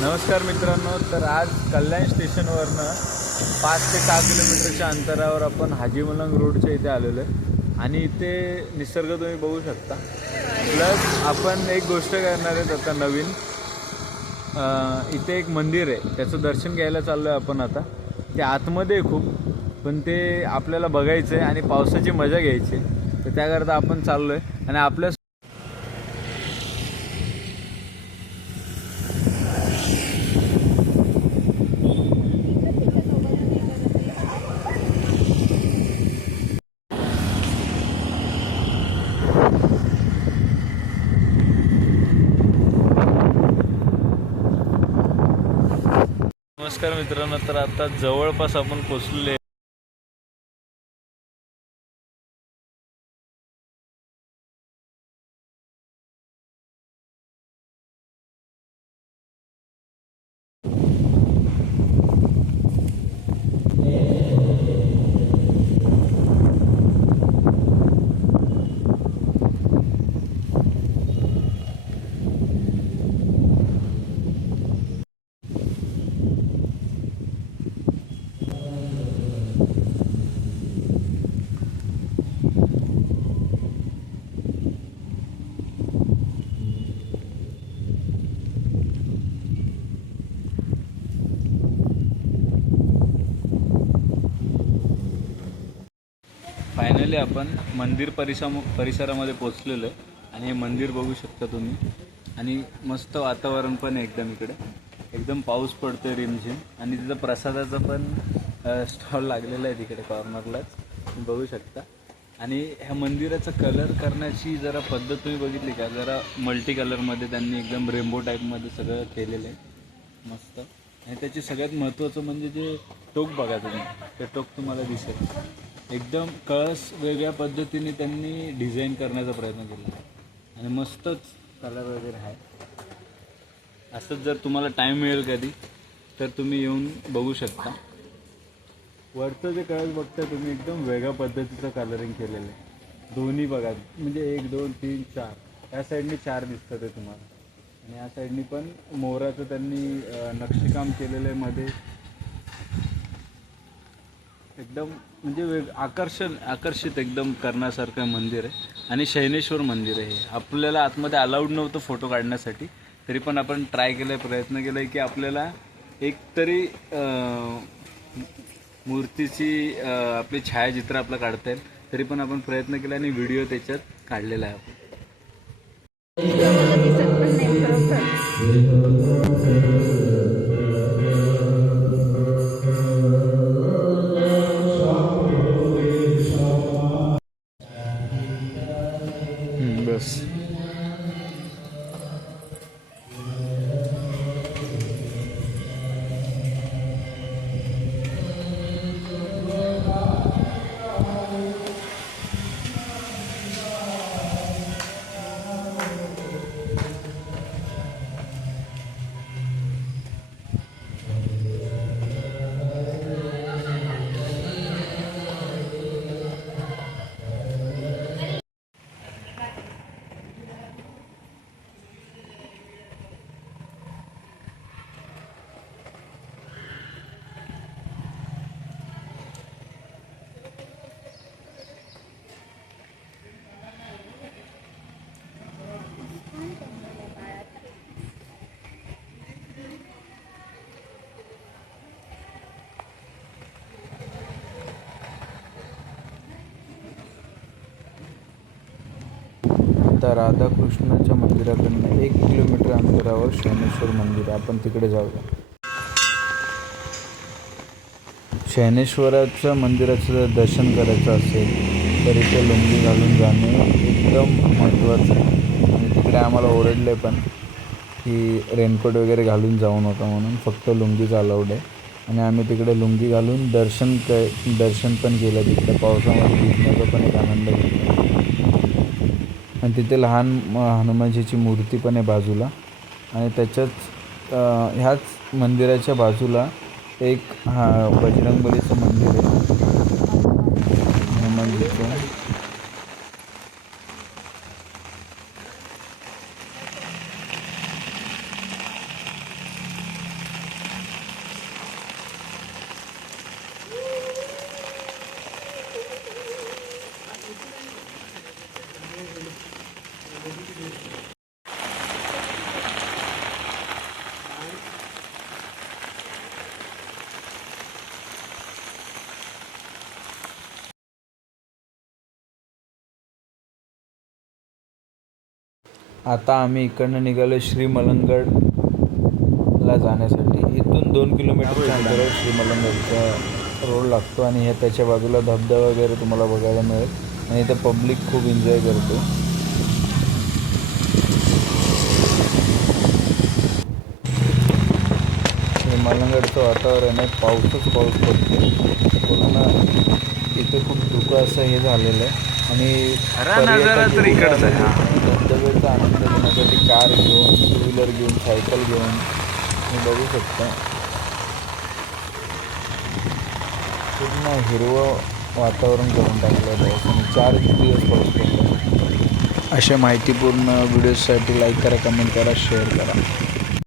नमस्कार मित्रांनो. तर आज कल्याण स्टेशनवरनं 5 ते 6 किलोमीटरच्या अंतरावर आपण हाजी मलंग रोडच्या इथे आलेलो आहे आणि इथे निसर्ग तुम्ही बघू शकता. प्लस आपण एक गोष्ट करणार आहेत आता नवीन. इथे एक मंदिर आहे, त्याचं दर्शन घ्यायला चाललो आहे आपण आता. ते आतमध्ये आहे खूप, पण ते आपल्याला बघायचं आहे आणि पावसाची मजा घ्यायची आहे. तर त्याकरता आपण चाललो आहे आणि आपल्या नमस्कार मित्रांनो. तर आता जवळपास आपण पोचलेले. फायनली आपण मंदिर परिसरामध्ये पोचलेलो आहे आणि हे मंदिर बघू शकता तुम्ही. आणि मस्त वातावरण पण एकदम इकडे, एकदम पाऊस पडतोय रिमझिम. आणि तिथं प्रसादाचं पण स्टॉल लागलेला आहे तिकडे कॉर्नरलाच, तुम्ही बघू शकता. आणि ह्या मंदिराचा कलर करण्याची जरा पद्धत तुम्ही बघितली का? जरा मल्टी कलरमध्ये त्यांनी एकदम रेनबो टाईपमध्ये सगळं केलेलं आहे मस्त. आणि त्याची सगळ्यात महत्त्वाचं म्हणजे जे टोक बघा तुम्ही, ते टोक तुम्हाला दिसेल एकदम कळस वेगळ्या पद्धतीने त्यांनी डिझाईन करण्याचा प्रयत्न केला आणि मस्तच कलर वगैरे आहे. असंच जर तुम्हाला टाईम मिळेल कधी तर तुम्ही येऊन बघू शकता. वरचं जे कळस बघताय तुम्ही, एकदम वेगळ्या पद्धतीचं कलरिंग केलेलं आहे. दोन्ही बघा, म्हणजे 1 2 3 4 या साईडनी 4 दिसतं ते तुम्हाला. आणि या साईडनी पण मोराचं त्यांनी नक्षीकाम केलेलं आहे मध्ये. एकदम म्हणजे आकर्षित एकदम करण्यासारखं मंदिर आहे. आणि शयनेश्वर मंदिर आहे. आपल्याला आतमध्ये अलाउड नव्हतं फोटो काढण्यासाठी, तरी पण आपण ट्राय केलं आहे, प्रयत्न केला आहे की आपल्याला एक तरी मूर्तीची आपली छायाचित्र आपलं काढता येईल. तरी पण आपण प्रयत्न केला आणि व्हिडिओ त्याच्यात काढलेला आहे आपण. बस आता राधाकृष्णाच्या मंदिराकडनं 1 किलोमीटर अंतरावर शयनेश्वर मंदिर आहे. आपण तिकडे जाऊया. शयनेश्वराच्या मंदिराचं जर दर्शन करायचं असेल तर इथे लुंगी घालून जाणे एकदम महत्त्वाचं आहे. आणि तिकडे आम्हाला ओरडले पण की रेनकोट वगैरे घालून जाऊ नका म्हणून, फक्त लुंगीच अलाउड आहे. आणि आम्ही तिकडे लुंगी घालून दर्शन पण केलं. तिकडे पावसामध्ये भिजण्याचा पण एक आनंद घेतला. आणि तिथे लहान हनुमानजीची मूर्ती पण आहे बाजूला. आणि त्याच्याच ह्याच मंदिराच्या बाजूला एक बजरंगबलीचं मंदिर आहे हनुमानजीचं. आता आम्ही इकडनं निघालो श्रीमलंगडला जाण्यासाठी. इथून 2 किलोमीटरच्या अंतरावर श्रीमलंगडचा रोड लागतो आणि हे त्याच्या बाजूला धबधबा वगैरे तुम्हाला बघायला मिळेल आणि इथं पब्लिक खूप एन्जॉय करते. श्रीमलंगडचं वातावरण आहे, पाऊस पडतो पूर्ण. इथे खूप धुकं असं हे झालेलं आहे आणि धबधब्याचा आनंद घेण्यासाठी कार घेऊन, 2 व्हीलर घेऊन, सायकल घेऊन तुम्ही बघू शकता. पूर्ण हिरवं वातावरण करून टाकलं आहे पावसाने. 4 दिवस पाऊस पडला. अशा माहितीपूर्ण व्हिडिओजसाठी लाईक करा, कमेंट करा, शेअर करा.